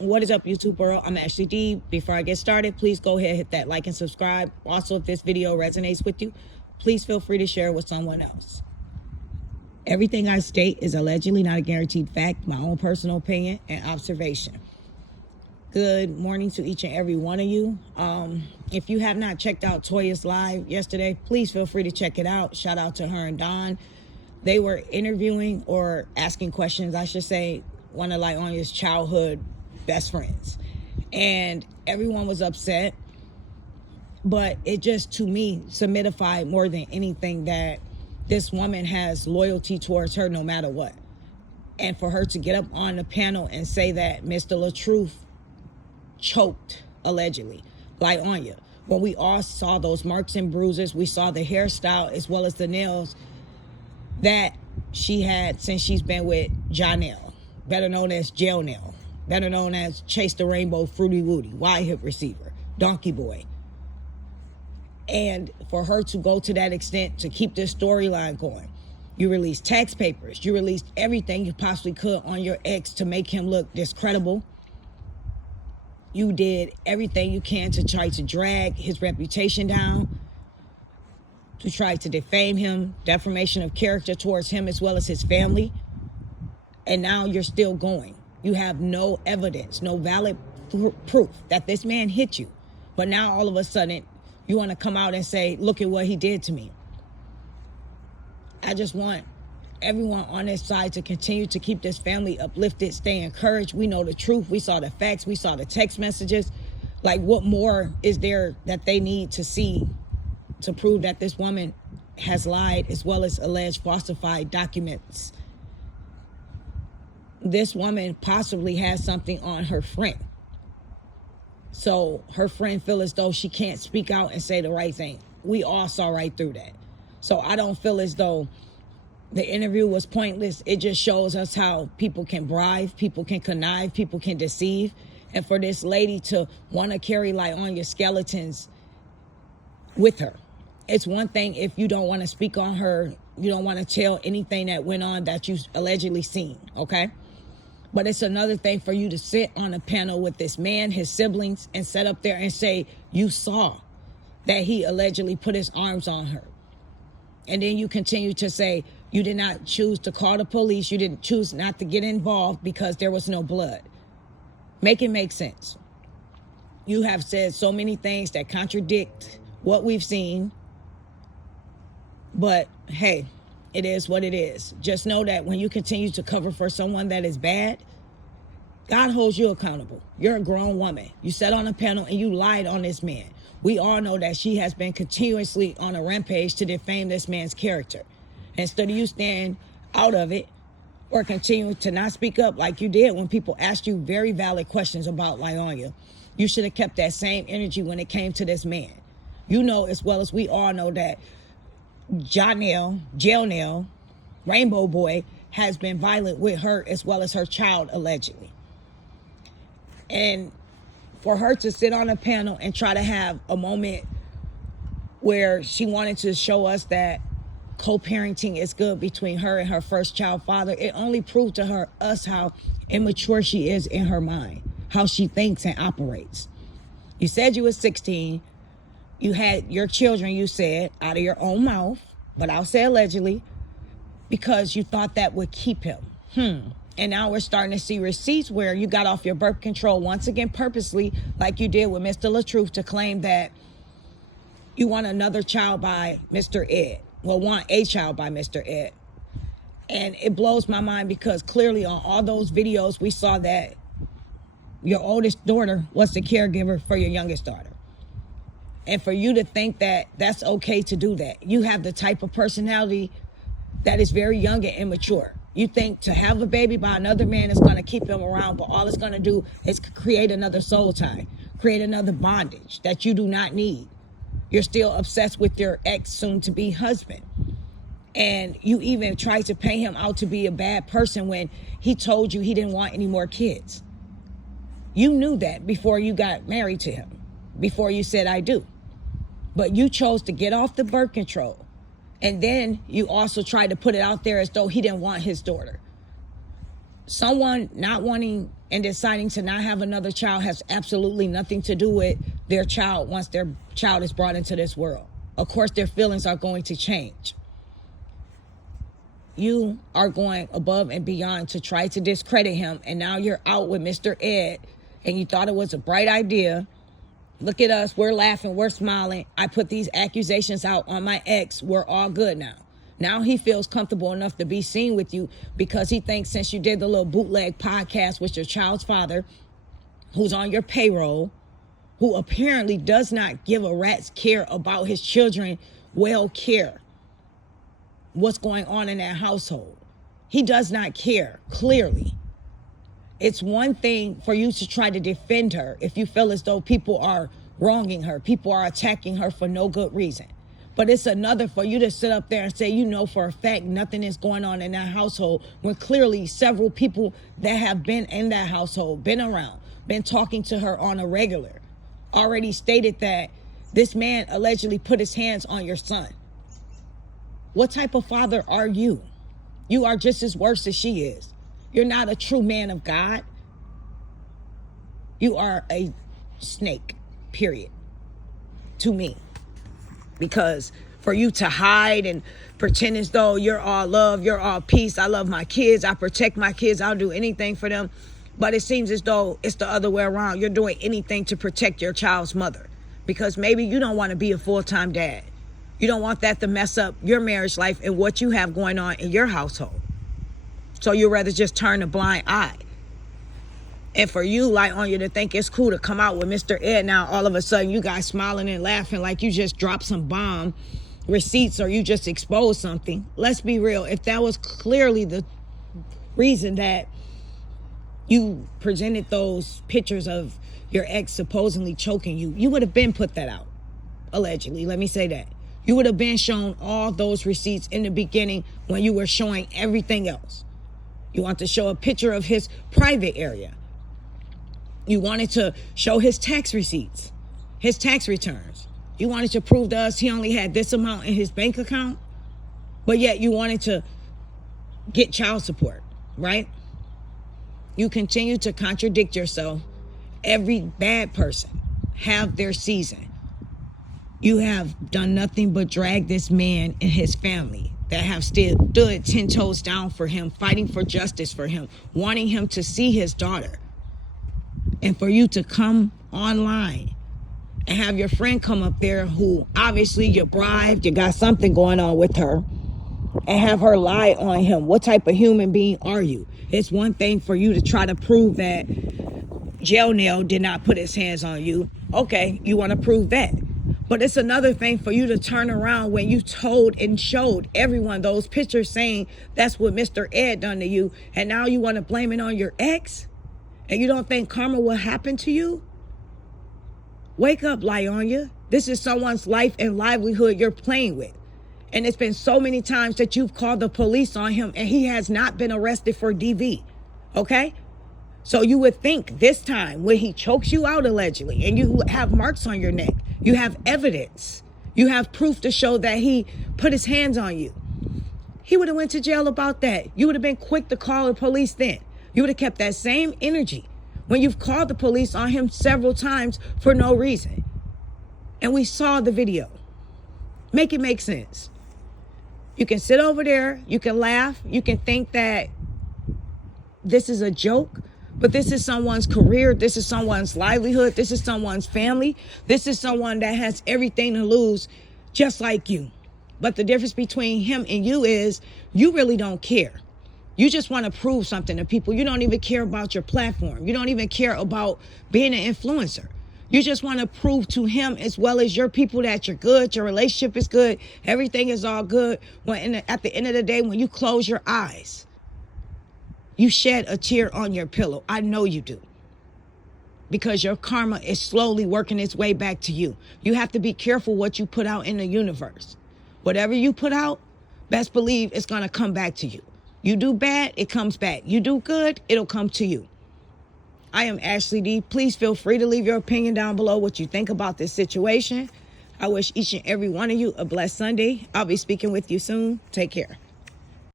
What is up, YouTube world? I'm Ashley D. Before I get started, please go ahead, hit that like and subscribe. Also, if this video resonates with you, please feel free to share it with someone else. Everything I state is allegedly not a guaranteed fact, my own personal opinion and observation. Good morning to each and every one of you. If you have not checked out Toya's live yesterday, please feel free to check it out. Shout out to her and Don. They were interviewing or asking questions, I should say, one of Lionia's childhood best friends. And everyone was upset. But it just, to me, solidified more than anything that this woman has loyalty towards her no matter what. And for her to get up on the panel and say that Mr. LaTruth choked, allegedly, Lieonya. When we all saw those marks and bruises, we saw the hairstyle as well as the nails that she had since she's been with Janelle, better known as Jail Nail, better known as Chase the Rainbow Fruity Woody, wide hip receiver, Donkey Boy. And for her to go to that extent to keep this storyline going, you released tax papers, you released everything you possibly could on your ex to make him look discredible. You did everything you can to try to drag his reputation down, to try to defame him, defamation of character towards him as well as his family. And now you're still going. You have no evidence, no valid proof that this man hit you. But now all of a sudden, you want to come out and say, look at what he did to me. I just want everyone on this side to continue to keep this family uplifted, stay encouraged. We know the truth. We saw the facts. We saw the text messages. Like, what more is there that they need to see to prove that this woman has lied as well as alleged falsified documents? This woman possibly has something on her friend. So her friend feel as though she can't speak out and say the right thing. We all saw right through that. So I don't feel as though the interview was pointless. It just shows us how people can bribe, people can connive, people can deceive. And for this lady to want to carry Lieonya skeletons with her. It's one thing if you don't want to speak on her, you don't want to tell anything that went on that you allegedly seen, okay? But it's another thing for you to sit on a panel with this man, his siblings, and sit up there and say, you saw that he allegedly put his arms on her. And then you continue to say, you did not choose to call the police. You didn't choose not to get involved because there was no blood. Make it make sense. You have said so many things that contradict what we've seen. But hey, it is what it is. Just know that when you continue to cover for someone that is bad, God holds you accountable. You're a grown woman. You sat on a panel and you lied on this man. We all know that she has been continuously on a rampage to defame this man's character. Instead of you staying out of it or continuing to not speak up like you did when people asked you very valid questions about Lieonya, you should have kept that same energy when it came to this man. You know as well as we all know that Janelle, Jail Nail, Rainbow Boy has been violent with her as well as her child, allegedly. And for her to sit on a panel and try to have a moment where she wanted to show us that co-parenting is good between her and her first child father, it only proved to us how immature she is in her mind, how she thinks and operates. You said you were 16. You had your children, you said, out of your own mouth, but I'll say allegedly, because you thought that would keep him. And now we're starting to see receipts where you got off your birth control once again purposely, like you did with Mr. LaTruth, to claim that you want another child by Mr. Ed. Well, want a child by Mr. Ed. And it blows my mind because clearly on all those videos, we saw that your oldest daughter was the caregiver for your youngest daughter. And for you to think that that's okay to do that, you have the type of personality that is very young and immature. You think to have a baby by another man is going to keep him around, but all it's going to do is create another soul tie, create another bondage that you do not need. You're still obsessed with your ex soon-to-be husband. And you even tried to paint him out to be a bad person when he told you he didn't want any more kids. You knew that before you got married to him, before you said, I do. But you chose to get off the birth control. And then you also tried to put it out there as though he didn't want his daughter. Someone not wanting and deciding to not have another child has absolutely nothing to do with their child once their child is brought into this world. Of course, their feelings are going to change. You are going above and beyond to try to discredit him, and now you're out with Mr. Ed, and you thought it was a bright idea. Look at us. We're laughing. We're smiling. I put these accusations out on my ex. We're all good now. Now he feels comfortable enough to be seen with you because he thinks since you did the little bootleg podcast with your child's father, who's on your payroll, who apparently does not give a rat's care about his children, care what's going on in that household. He does not care, clearly. It's one thing for you to try to defend her if you feel as though people are wronging her, people are attacking her for no good reason. But it's another for you to sit up there and say, you know, for a fact, nothing is going on in that household, when clearly several people that have been in that household, been around, been talking to her on a regular, already stated that this man allegedly put his hands on your son. What type of father are you? You are just as worse as she is. You're not a true man of God. You are a snake, period, to me. Because for you to hide and pretend as though you're all love, you're all peace, I love my kids, I protect my kids, I'll do anything for them. But it seems as though it's the other way around. You're doing anything to protect your child's mother. Because maybe you don't want to be a full-time dad. You don't want that to mess up your marriage life and what you have going on in your household. So you'd rather just turn a blind eye. And for you, Lieonya, to think it's cool to come out with Mr. Ed now, all of a sudden you guys smiling and laughing like you just dropped some bomb receipts or you just exposed something. Let's be real. If that was clearly the reason that you presented those pictures of your ex supposedly choking you, you would have been put that out. Allegedly, let me say that. You would have been shown all those receipts in the beginning when you were showing everything else. You want to show a picture of his private area. You wanted to show his tax receipts, his tax returns. You wanted to prove to us he only had this amount in his bank account, but yet you wanted to get child support, right? You continue to contradict yourself. Every bad person have their season. You have done nothing but drag this man and his family that have stood 10 toes down for him, fighting for justice for him, wanting him to see his daughter. And for you to come online and have your friend come up there who obviously you bribed, you got something going on with her, and have her lie on him. What type of human being are you? It's one thing for you to try to prove that Jail Nail did not put his hands on you. Okay, you want to prove that. But it's another thing for you to turn around when you told and showed everyone those pictures saying that's what Mr. Ed done to you. And now you want to blame it on your ex? And you don't think karma will happen to you? Wake up, Lieonya. This is someone's life and livelihood you're playing with. And it's been so many times that you've called the police on him and he has not been arrested for DV. Okay? So you would think this time when he chokes you out allegedly and you have marks on your neck, you have evidence, you have proof to show that he put his hands on you, he would have went to jail about that. You would have been quick to call the police then. You would have kept that same energy when you've called the police on him several times for no reason. And we saw the video. Make it make sense. You can sit over there, you can laugh, you can think that this is a joke, but this is someone's career, this is someone's livelihood, this is someone's family, this is someone that has everything to lose just like you. But the difference between him and you is you really don't care. You just want to prove something to people. You don't even care about your platform. You don't even care about being an influencer. You just want to prove to him as well as your people that you're good, your relationship is good, everything is all good. When at the end of the day, when you close your eyes, you shed a tear on your pillow. I know you do. Because your karma is slowly working its way back to you. You have to be careful what you put out in the universe. Whatever you put out, best believe it's going to come back to you. You do bad, it comes back. You do good, it'll come to you. I am Ashley D. Please feel free to leave your opinion down below what you think about this situation. I wish each and every one of you a blessed Sunday. I'll be speaking with you soon. Take care.